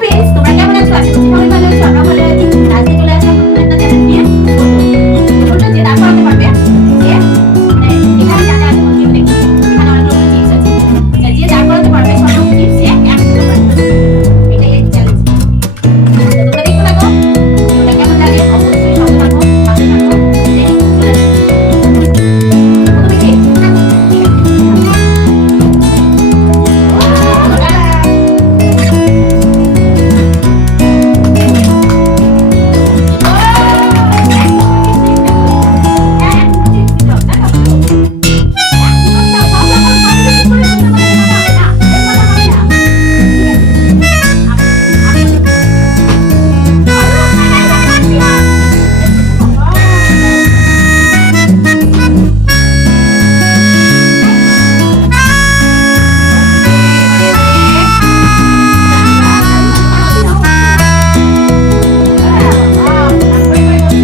Friends, তোমরা কেমন আছো? আশা করছি সবাই ভালো আছো। আমরা ভালো আছি। আজকে চলে আসলাম নতুন একটা চ্যালেঞ্জ নিয়ে। বলতো যে দাঁড় করাতে পারবে যে এখানে যা যা আছে বলছি দেখি, এখানে অনেকগুলো চিপস আছে, যে দাঁড় করাতে পারবে সব চিপস এ এক দিতে পারবে। এটাই এই চ্যালেঞ্জ। তোমরা দেখতে থাকো, ওটা কেমন লাগে অবশ্যই সঙ্গে থাকো, সাথে থাকো। দেখি চলে আসো। প্রথমে কি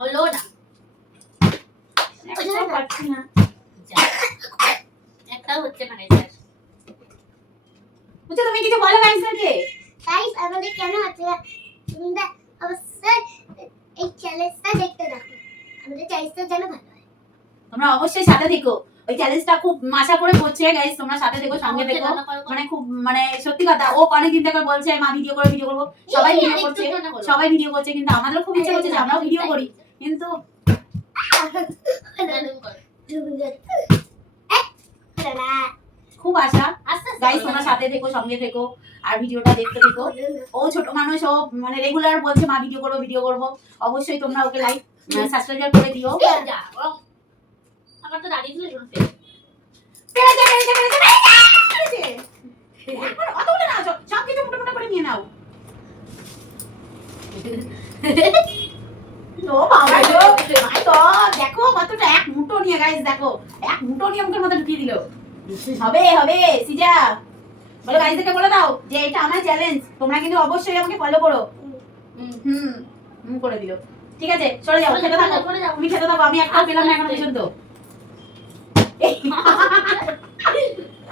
হলো না, একটাও পারছি না, একটাও হচ্ছে না গাইস। বুঝছো, তুমি কিছু বলো গাইসকে। গাইস আমাদের কেন হচ্ছে না? তোমরা অবশ্যই এই চ্যালেঞ্জটা দেখতে থাকো, আমাদের চ্যালেঞ্জটা যেন ভালো হয়। তোমরা অবশ্যই সাথে থেকো, ওই চ্যালেঞ্জটা খুব আশা করে করছে গাইস। তোমরা সাথে থেকো, সঙ্গে থেকো। মানে খুব মানে সত্যি কথা, ও অনেকদিন থেকে বলছে মা ভিডিও করবো, সবাই ভিডিও করছে, সবাই ভিডিও করছে, কিন্তু আমাদেরও খুব ইচ্ছে করছে যে আমরাও ভিডিও করি, কিন্তু খুব আশা। গাইস তোমরা সাথে থেকো, সঙ্গে থেকো, আর ভিডিওটা দেখতে থেকো। ও ছোট মানুষ, ও মানে রেগুলার বলছে মা ভিডিও করবো। অবশ্যই তোমরা ওকে লাইক সাবস্ক্রাইব করে দিও। আমার তো দাঁড়িয়ে ছিল শুনতে। অতগুলো না, সব কিছু মোটা করে নিয়ে নাও। ও বাবা গো, মাই গড, দেখো কতটা এক মুঠো নিয়ে গাইস, দেখো এক মুঠো নিয়ে মুখের মধ্যে ঢুকিয়ে দিল। হবে হবে সিজা, বলো গাইসকে বলে দাও যে এটা আমার চ্যালেঞ্জ, তোমরা কিন্তু অবশ্যই আমাকে ফলো করো। করে দিল। ঠিক আছে, চলে যাও, খেতে থাকো, তুমি খেতে থাকো, আমি একটাও পেলাম না এখনো পর্যন্ত।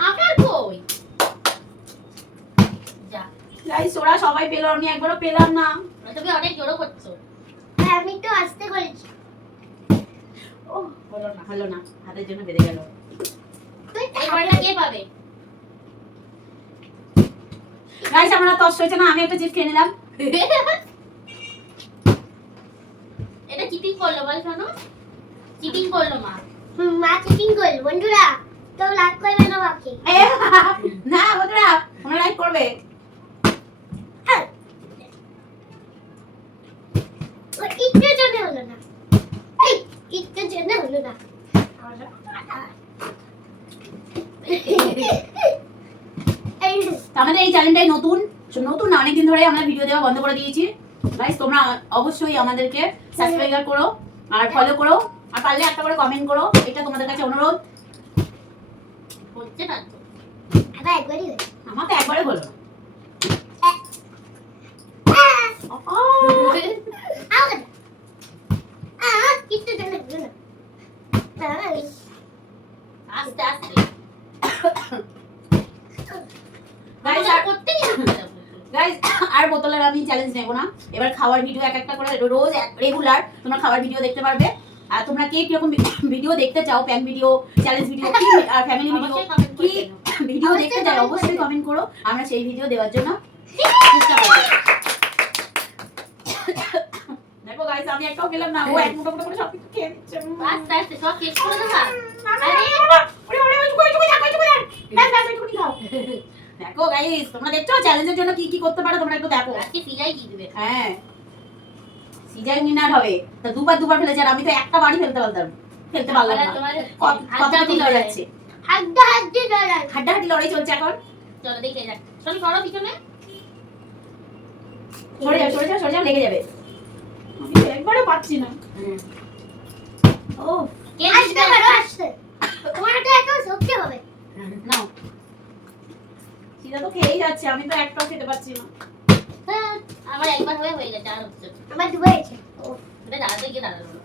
আকার কই যা গাইস ওরা সবাই পেলো, আমি একবারও পেলাম না। তুমি অনেক জোরে করছো। হ্যাঁ আমি তো আস্তে করেছি। ও হলো না, হাতের জন্য বেঁধে গেল। এবারটা কে পাবে? গাইস আমরা তো হয়েছে না, আমি একটা চিপস খেয়ে নিলাম। এটা চিটিং করলো, বল শোনো, চিটিং করলো মা। মা চিটিং করল। বন্ধুরা তো লাইক করবে না বাকি? না বন্ধুরা তোমরা লাইক করবে। ও ইটটা জন্য হলো না, এই ইটটা জন্য হলো না। আমাদের এই চ্যানেলটাই নতুন না, অনেকদিন ধরে আমরা ভিডিও দেওয়া বন্ধ করে দিয়েছি। গাইস তোমরা অবশ্যই আমাদেরকে সাবস্ক্রাইব করো আর ফলো করো, আর পারলে একটা করে কমেন্ট করো, এটা তোমাদের কাছে অনুরোধ। হচ্ছে না তো, আবার একবারই হলো। আমার তো একবারে হলো না। ইটটা জন্য হলো না। আস্তে আস্তে গাইস আর গাইস আর বোতলের আমি চ্যালেঞ্জ নেব না। এবার খাওয়ার ভিডিও এক একটা করে রোজ রেগুলার তোমরা খাওয়ার ভিডিও দেখতে পারবে। আর তোমরা কে কিরকম ভিডিও দেখতে চাও, প্যান ভিডিও, চ্যালেঞ্জ ভিডিও, কি আর ফ্যামিলি ভিডিও, কি ভিডিও দেখতে চাও অবশ্যই কমেন্ট করো, আমরা সেই ভিডিও দেওয়ার জন্য চেষ্টা করব। দেখো গাইস আমি একটাও পেলাম না, ও এক মুঠো করে সব কিছু খেয়ে নিচ্ছে। আস্তে আস্তে সব শেষ করে দেবা। আরে ওরে ওরে ওই কই বাস একটু খাও। দেখো গাইস তোমরা দেখছো চ্যালেঞ্জের জন্য কি কি করতে পারো, তোমরা একটু দেখো। আজকে সিজাই জিতবে। হ্যাঁ সিজাই উইনার হবে, তো দুবার ফেলেছে, আর আমি তো একটা বাড়ি ফেলতে পারলাম না। হাড্ডাহাড্ডি লড়াই যাচ্ছে, হাড্ডাহাড্ডি লড়াই চলছে এখন। চলো দেখে যাক, তুমি করো পিছনে। সরে যাও লেগে যাবে। আমি তো একবারও পাচ্ছি না। ও কে আসতে পারো আসতে তোমার তো এত শক্তি হবে নাও, সিজা তো খেয়েই যাচ্ছে, আমি তো একটাও খেতে পাচ্ছি না। হ্যাঁ, আমার একবার হয়ে গেছে আর হচ্ছে না। আমার দুবার হয়েছে এটা দাঁড়াতে গিয়ে দাঁড়ালো না।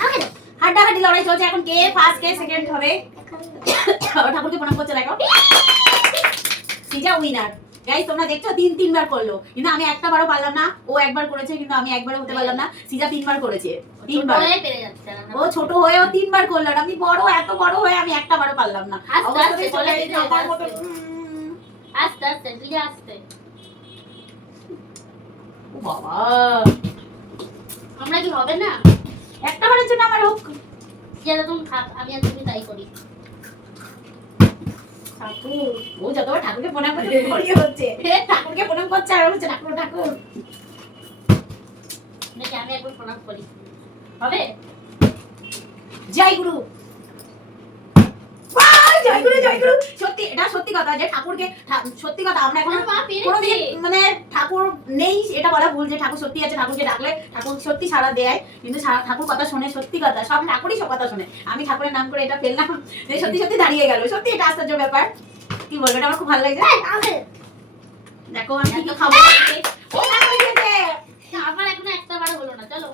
আমাকে দাও। হাড্ডাহাড্ডি লড়াই চলছে এখন, কে ফার্স্ট কে সেকেন্ড হবে। ও ঠাকুরকে প্রণাম করছে, দেখো সিজা উইনার। গাইস তোমরা দেখছো 3 বার করলো, কিন্তু আমি একটা বারও পারলাম না। ও একবার করেছে কিন্তু আমি একবারও হতে পারলাম না। সিজা 3 বার করেছে, 3 বার। হয়ে পেরে যাচ্ছে না। ও ছোট হয়েও 3 বার করলো, আর আমি বড়, এত বড় হয়ে আমি একটা বারও পারলাম না। আস্তে অবস্থা আস্তে দেখছো, চলে এই যে যেতে হবে, আমার মতো। আস্তে আস্তে তুই আস্তে। ও বাবা, আমরা কি হবে না? একটা বারের জন্য আমার হোক। যেরকম থাক, আমি আর তুমি তাই করি। ঠাকুর, ও যতবার ঠাকুরকে প্রণাম করছে বড়ি হচ্ছে। ঠাকুরকে প্রণাম করছে আর হচ্ছে ঠাকুর ঠাকুর। নাকি আমি একবার প্রণাম করি, হবে? জয় গুরু। বাহ, জয় গুরু জয় গুরু। সত্যি এটা সত্যি কথা যে ঠাকুরকে সত্যি কথা আমরা এখন আমার মা পেরেছে। কোনোদিন মানে ঠাকুর নেই এটা বলা ভুল, যে ঠাকুর সত্যি আছে, ঠাকুরকে ডাকলে ঠাকুর সত্যি সাড়া দেয়, কিন্তু ঠাকুর কথা শোনে, সত্যি কথা সব ঠাকুরই সব কথা শোনে। আমি ঠাকুরের নাম করে এটা ফেললাম যে সত্যি সত্যি দাঁড়িয়ে গেল, সত্যি এটা আশ্চর্য ব্যাপার। কি বলবো, এটা আমার খুব ভালো লাগছে। আমাকে দেখো আমি কি খাবো। ও ঠাকুর খেতে আমার এখনো একটা বার হলো না। চলো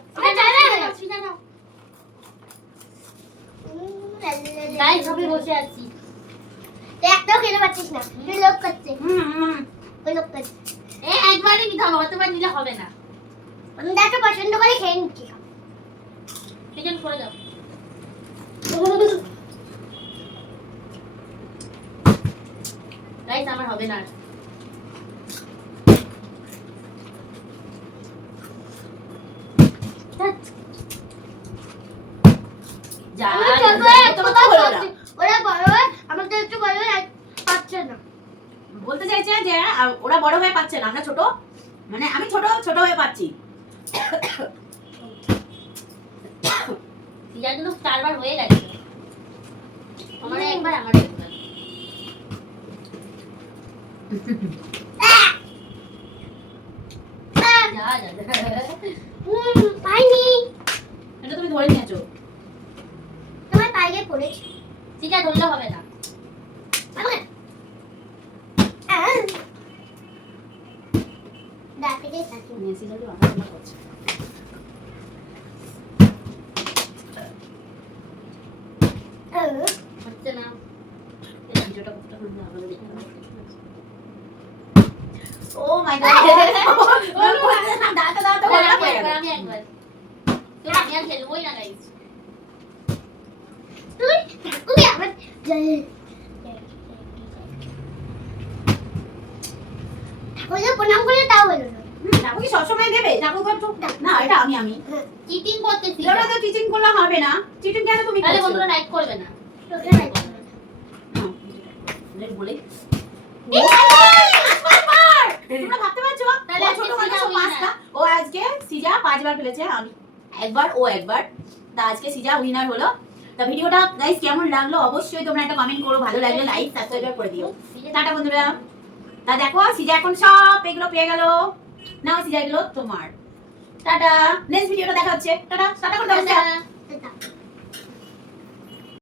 গাইস, আমি বসে আছি। একটাও খেতে পারছিস না তুই লোক করছে ওই লোক করছে একবারই নিতে হবে, অতবার নিলে হবে না। আমি যাকে পছন্দ করে খেয়ে নিচ্ছি সেকেন্ড করে যাও। গাইস আমার হবে না আর। ধ্যাৎ। যা, আমি ছোট যা, হয়ে তোমার একটু তো হলো না। ওরা বড় হয় আমাদের একটু বড় হয় পাচ্ছে না বলতে চাইছে যে ওরা বড় হয়ে পাচ্ছে না, আমরা ছোট, মানে আমি ছোট ছোট হয়ে পাচ্ছি। সিজার কিন্তু 4 বার হয়ে গেছে। আমার একবার, আমার একবার। যা যা যা। পাইনি এটা তুমি ধরে নিয়েছো। তোমার পায়ে পড়েছি সিজা ধরলে হবে না। আমাকে ডাকে যে থাকে মেসি যদি মাথা ঠান্ডা করছে। হচ্ছে না। এই ভিডিওটা কতটা সুন্দর আমাদের দেখতে হবে। ও মাই গড। দাঁড়াতে দাঁড়াতে আমি বলা হয়ে গেল। একবার, আমি একবার। তো আমি আর খেলবোই না গাইস। তুই তুমি আমার ঠাকুরকে প্রণাম করে তাও হলো না ঠাকুর কি সবসময় দেবে? ঠাকুর তো একটু না, এটা আমি চিটিং করতেছি। এটা তো টিচিং করলে হবে না। চিটিং কেন তুমি তাহলে করছো? বন্ধুরা লাইক করবে না। তোকে রাখবো না। না, বলে তোমরা ভাবতে পারছো? তাহলে ও আজকে ছোট মানুষ, সিজা ও পাঁচটা। ও আজকে সিজা 5 বার ফেলেছে, আমি একবার, ও একবার। তা আজকে সিজা উইনার হলো। তা ভিডিওটা গাইস কেমন লাগলো অবশ্যই তোমরা একটা কমেন্ট করো, ভালো লাগলে লাইক সাবস্ক্রাইব করে দিও। টাটা বন্ধুরা। তা দেখো সিজা এখন সব এগুলো পেয়ে গেল। নাও সিজা এগুলো তোমার। টাটা, নেক্সট ভিডিওটা দেখা হচ্ছে। টাটা, টাটা করে দাও সিজা। এটা